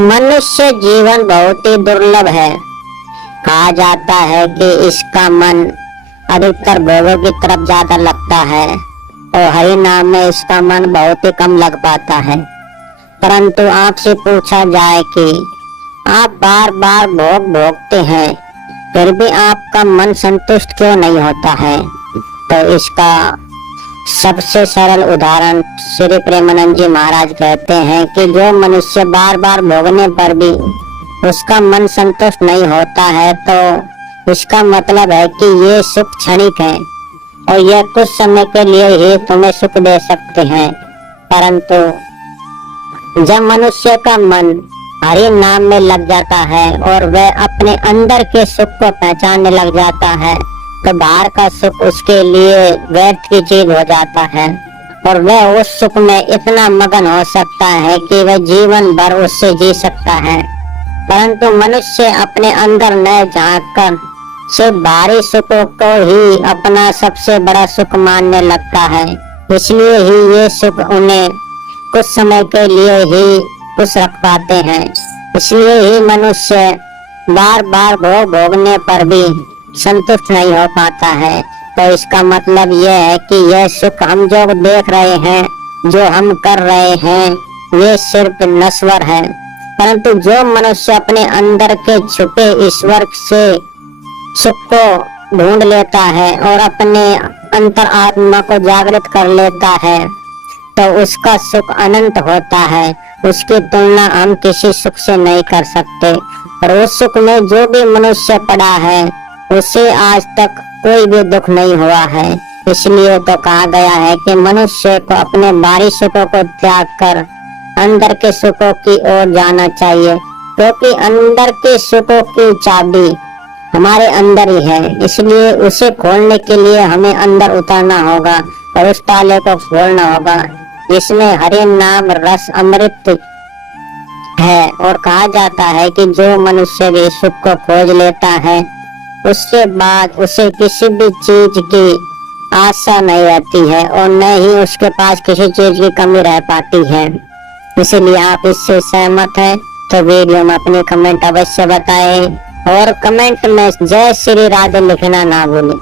मनुष्य जीवन बहुत ही दुर्लभ है। कहा जाता है कि इसका मन अधिकतर भोगों की तरफ ज्यादा लगता है और हरि नाम में इसका मन बहुत ही कम लग पाता है। परंतु आपसे पूछा जाए कि आप बार बार भोग भोगते हैं फिर भी आपका मन संतुष्ट क्यों नहीं होता है, तो इसका सबसे सरल उदाहरण श्री प्रेमानंद जी महाराज कहते हैं कि जो मनुष्य बार बार भोगने पर भी उसका मन संतुष्ट नहीं होता है तो इसका मतलब है कि ये सुख क्षणिक है और यह कुछ समय के लिए ही तुम्हें सुख दे सकते हैं। परंतु जब मनुष्य का मन हरि नाम में लग जाता है और वह अपने अंदर के सुख को पहचानने लग जाता है तो बाहर का सुख उसके लिए व्यर्थ की चीज हो जाता है और वह उस सुख में इतना मगन हो सकता है कि वह जीवन भर उससे जी सकता है। परंतु मनुष्य अपने अंदर न झांककर सिर्फ बाहरी सुखों को ही अपना सबसे बड़ा सुख मानने लगता है, इसलिए ही ये सुख उन्हें कुछ समय के लिए ही खुश रख पाते हैं। इसलिए ही मनुष्य बार बार भोग भोगने पर भी संतुष्ट नहीं हो पाता है। तो इसका मतलब यह है कि यह सुख हम जो देख रहे हैं, जो हम कर रहे हैं, ये सिर्फ नश्वर है। परंतु जो मनुष्य अपने अंदर के छुपे ईश्वर से सुख को ढूंढ लेता है और अपने अंतर आत्मा को जागृत कर लेता है तो उसका सुख अनंत होता है। उसकी तुलना हम किसी सुख से नहीं कर सकते। और उस सुख में जो भी मनुष्य पड़ा है उसे आज तक कोई भी दुख नहीं हुआ है। इसलिए तो कहा गया है कि मनुष्य को अपने बाहरी सुखों को त्याग कर अंदर के सुखों की ओर जाना चाहिए, क्योंकि अंदर के सुखों की चाबी हमारे अंदर ही है। इसलिए उसे खोलने के लिए हमें अंदर उतरना होगा और उस ताले को खोलना होगा जिसमें हरि नाम रस अमृत है। और कहा जाता है कि जो मनुष्य भी सुख को खोज लेता है उसके बाद उसे किसी भी चीज की आशा नहीं रहती है और न ही उसके पास किसी चीज की कमी रह पाती है। इसलिए आप इससे सहमत हैं तो वीडियो में अपनी कमेंट अवश्य बताएं और कमेंट में जय श्री राधे लिखना ना भूलें।